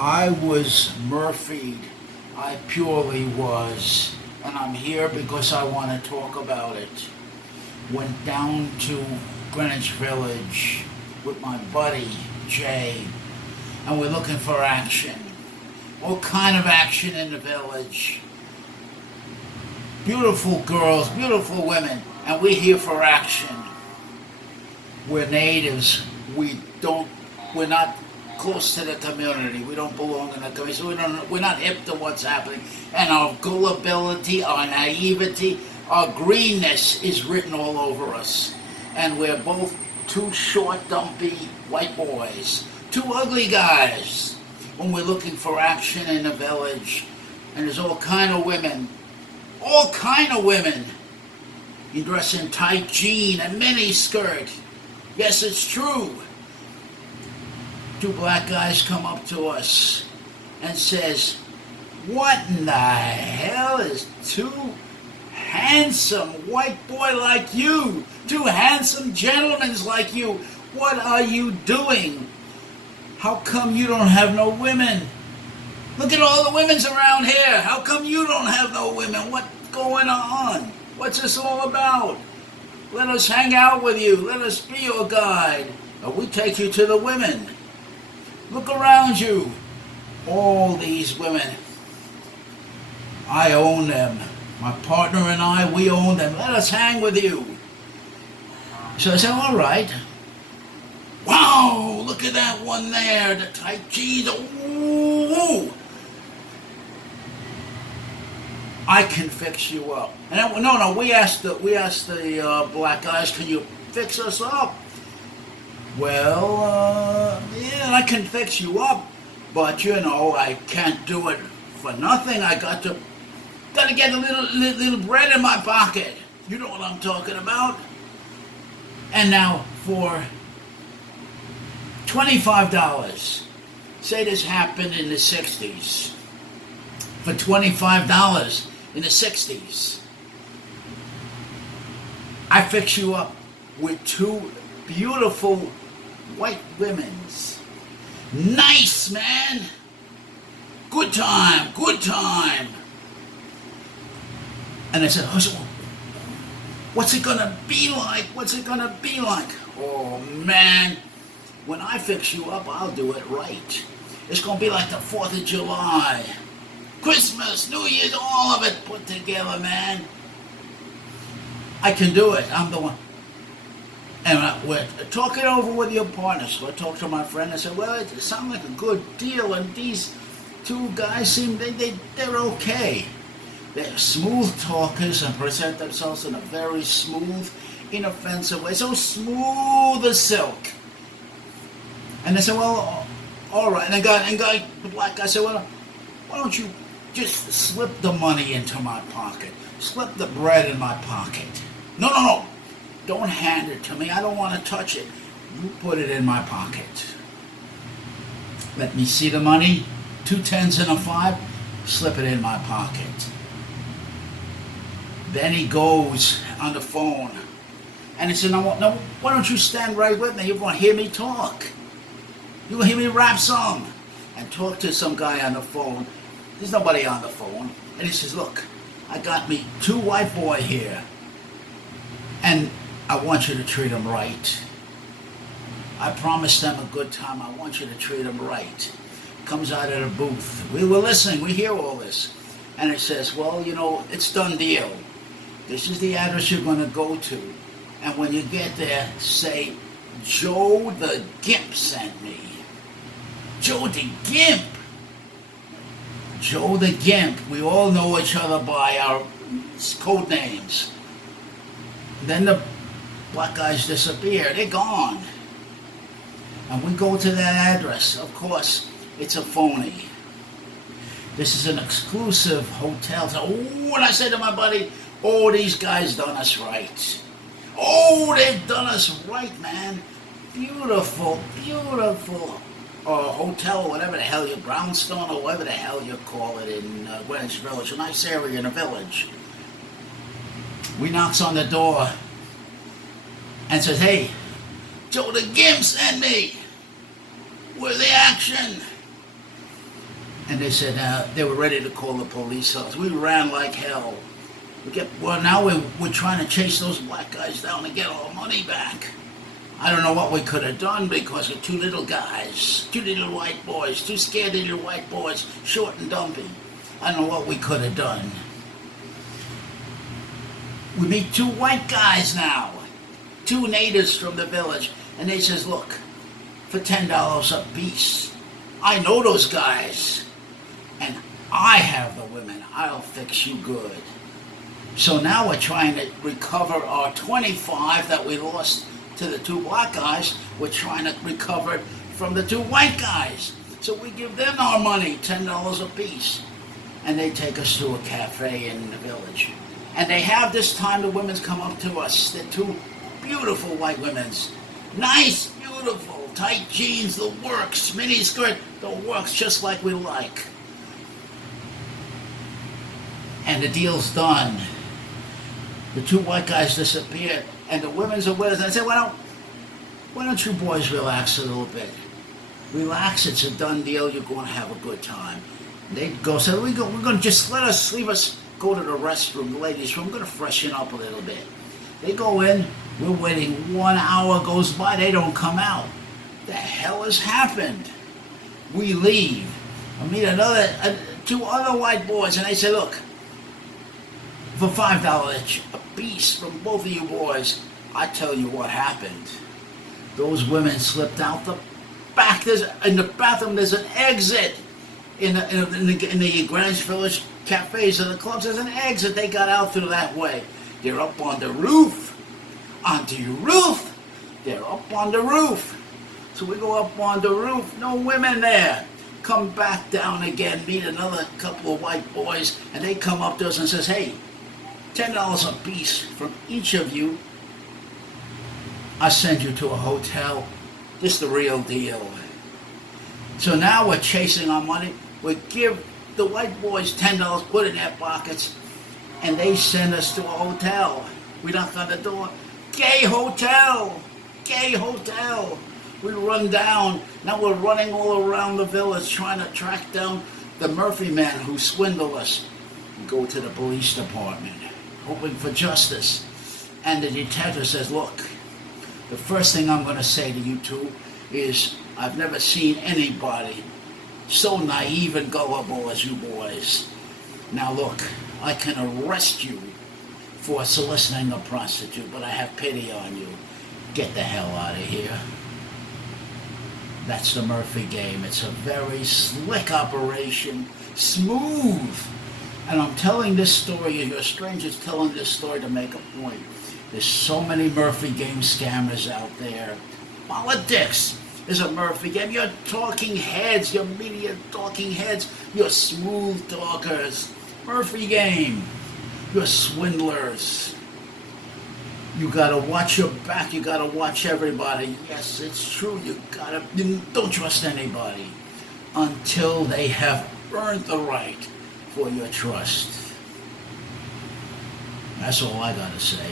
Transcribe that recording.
I was Murphy'd. I purely was. And I'm here because I want to talk about it. Went down to Greenwich Village with my buddy, Jay, and we're looking for action. All kind of action in the village. Beautiful girls, beautiful women, and we're here for action. We're natives. We're not close to the community. We don't belong in the community. So we're not hip to what's happening. And our gullibility, our naivety, our greenness is written all over us. And we're both two short, dumpy white boys. Two ugly guys. When we're looking for action in the village. And there's all kind of women. All kind of women. You dress in tight jean and mini skirt. Yes, it's true. Two black guys come up to us and says, "What in the hell is two handsome white boy like you, two handsome gentlemen like you, what are you doing? How come you don't have no women? Look at all the women's around here. How come you don't have no women? What's going on? What's this all about? Let us hang out with you. Let us be your guide. Or we take you to the women. Look around you. All these women. I own them. My partner and I, we own them. Let us hang with you." So I said, "All right." Wow, look at that one there. The tight jeans. Ooh. I can fix you up. And then, no, we asked the black guys, "Can you fix us up?" "Well, yeah, I can fix you up, but I can't do it for nothing. I gotta get a little bread in my pocket. You know what I'm talking about." And now for $25, say this happened in the 60s. For $25 in the 60s, I fix you up with two beautiful white women's. Nice, man. Good time, good time. And I said, "What's it gonna be like? What's it gonna be like?" "Oh, man, when I fix you up, I'll do it right. It's gonna be like the 4th of July. Christmas, New Year's, all of it put together, man. I can do it. I'm the one." And we're talking over with your partner. So I talked to my friend and said, "Well, it sounds like a good deal, and these two guys seem, they're okay. They're smooth talkers and present themselves in a very smooth, inoffensive way, so smooth as silk." And they said, "Well, all right." And the black guy said, "Well, why don't you just slip the money into my pocket? Slip the bread in my pocket." No. Don't hand it to me. I don't want to touch it. You put it in my pocket. Let me see the money. 2 10s and a 5. Slip it in my pocket. Then he goes on the phone. And he said, no, why don't you stand right with me? You want to hear me talk. You want to hear me rap song. And talk to some guy on the phone. There's nobody on the phone. And he says, "Look, I got me two white boy here. And I want you to treat them right. I promised them a good time. I want you to treat them right." Comes out of the booth. We were listening. We hear all this. And it says, "Well, it's done deal. This is the address you're going to go to. And when you get there, say, Joe the Gimp sent me." Joe the Gimp. Joe the Gimp. We all know each other by our code names. Then the black guys disappear. They're gone. And we go to that address. Of course, it's a phony. This is an exclusive hotel. So, and I said to my buddy, "Oh, these guys done us right. Oh, they've done us right, man. Beautiful, beautiful hotel, whatever the hell brownstone or whatever the hell you call it in Greenwich Village. A nice area in a village." We knocks on the door and says, "Hey, Joe the Gimp sent me. Where's the action?" And they said they were ready to call the police on us. We ran like hell. Now we're trying to chase those black guys down and get our money back. I don't know what we could have done because of two little guys, two little white boys, two scared little white boys, short and dumpy. I don't know what we could have done. We meet two white guys now, two natives from the village, and they says, look, for $10 a piece, I know those guys, and I have the women. I'll fix you good. So now we're trying to recover our 25 that we lost to the two black guys. We're trying to recover it from the two white guys. So we give them our money, $10 a piece. And they take us to a cafe in the village. And they have this time the women's come up to us. They're two beautiful white women's. Nice, beautiful, tight jeans, the works, mini skirt, the works just like we like. And the deal's done. The two white guys disappear, and the women's are with us. And I said, why don't you boys relax a little bit? Relax, it's a done deal, you're going to have a good time. And they go, so we're going to just leave us go to the restroom, the ladies' room, we're going to freshen up a little bit. They go in, we're waiting, 1 hour goes by, they don't come out. The hell has happened? We leave. I meet two other white boys, and they say, look, for $5 a piece from both of you boys, I tell you what happened. Those women slipped out the back. In the bathroom, there's an exit. In the Greenwich Village cafes and the clubs, there's an exit. They got out through that way. They're up on the roof. Onto your roof. They're up on the roof. So we go up on the roof. No women there. Come back down again. Meet another couple of white boys, and they come up to us and says, hey, $10 a piece from each of you. I send you to a hotel. This is the real deal. So now we're chasing our money. We give the white boys $10, put in their pockets, and they send us to a hotel. We knock on the door. Gay hotel! Gay hotel! We run down. Now we're running all around the village trying to track down the Murphy man who swindled us. We go to the police department, hoping for justice. And the detective says, look, the first thing I'm going to say to you two is I've never seen anybody so naive and gullible as you boys. Now look, I can arrest you for soliciting a prostitute, but I have pity on you. Get the hell out of here. That's the Murphy game. It's a very slick operation, smooth. And I'm telling this story, you're strangers telling this story to make a point. There's so many Murphy game scammers out there. Politics is a Murphy game. Your talking heads, your media talking heads, your smooth talkers. Murphy game. You're swindlers. You gotta watch your back. You gotta watch everybody. Yes, it's true. You don't trust anybody until they have earned the right for your trust. That's all I gotta say.